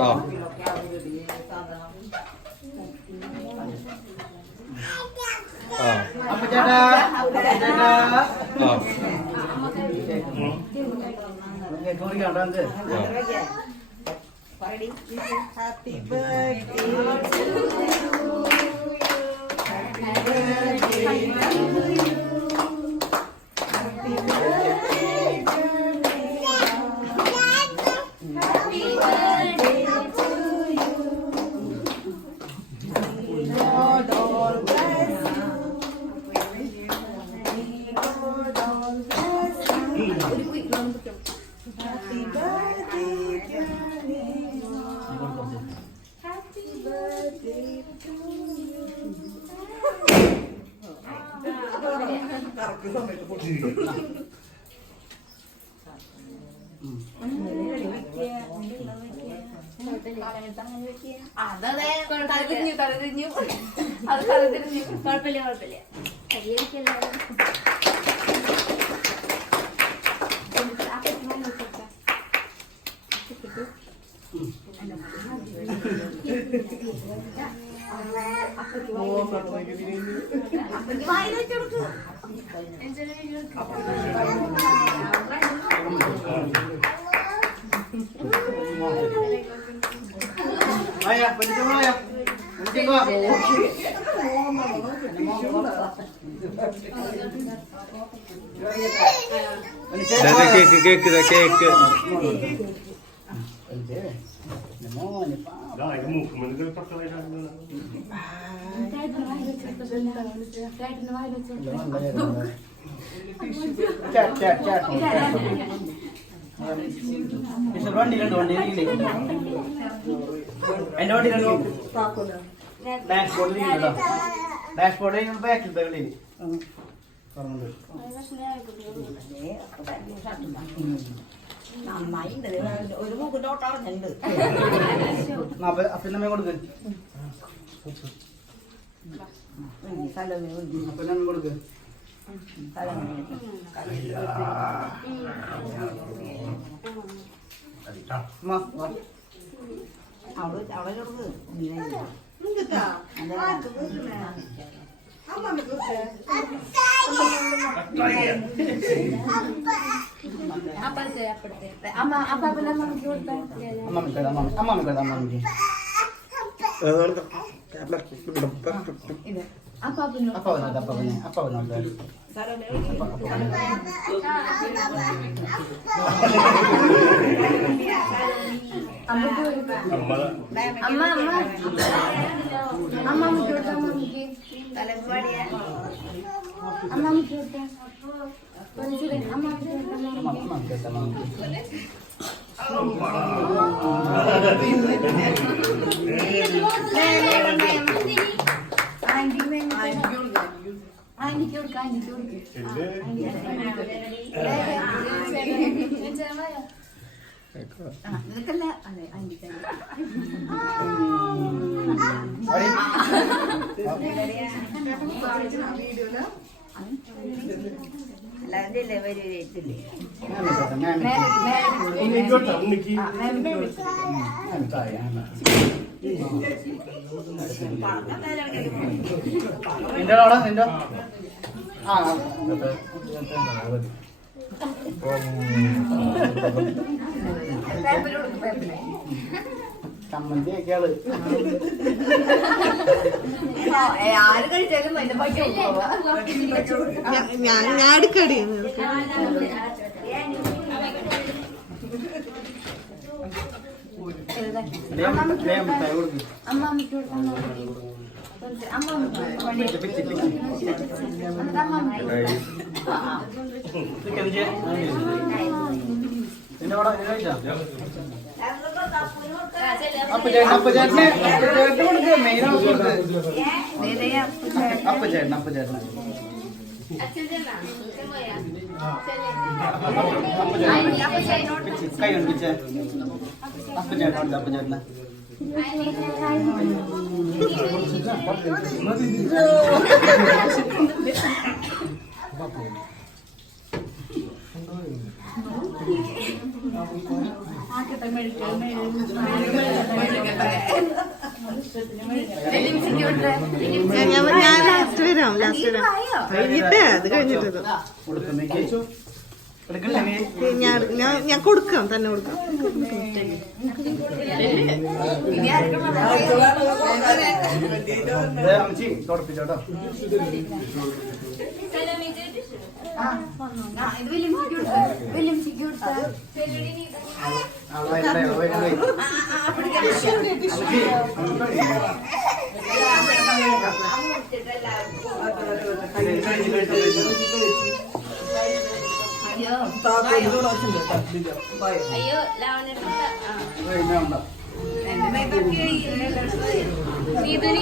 കേട്ടോ. അപ്പൊ ചേട്ടാ ഹാപ്പി ബർത്ത്ഡേ തലതിരിഞ്ഞു അത് തലതിരിഞ്ഞു. കുഴപ്പമില്ല കുഴപ്പമില്ല. കരിയറിക്കല്ലോ. കേക്ക് എന്റെ വണ്ടി കണ്ടു ഡാഷ്ബോർഡിൽ ബാക്കിൽ തള്ളി ഒരു മുഖത്തോട്ട് അറിഞ്ഞുണ്ട്. അപ്പനമ്മ കൊടുക്ക് അപ്പനമ്മ കൊടുക്ക് അവിടെ കൊടുക്ക്. നിനക്കല്ല അതെ അല്ലാതെ വരത്തില്ലേ നിന്റെ ആ ചമ്മന്തി ഒക്കെയാള് ആര് കഴിച്ചാലും ഞാൻ എടുക്കടി കൈ കണ്ടിച്ചേ അപ്പച്ചേട്ടന ഞാൻ ലാസ്റ്റ് വരാം കഴിഞ്ഞിട്ടേ അത് കഴിഞ്ഞിട്ടത് ഞാൻ കൊടുക്കാം തന്നെ കൊടുക്കാം തുടപ്പിച്ചോട്ടോ ഇത് വലിയ മിച്ചിക്ക് കൊടുത്താൽ അയ്യോ ലാവണ്യ നീതുനി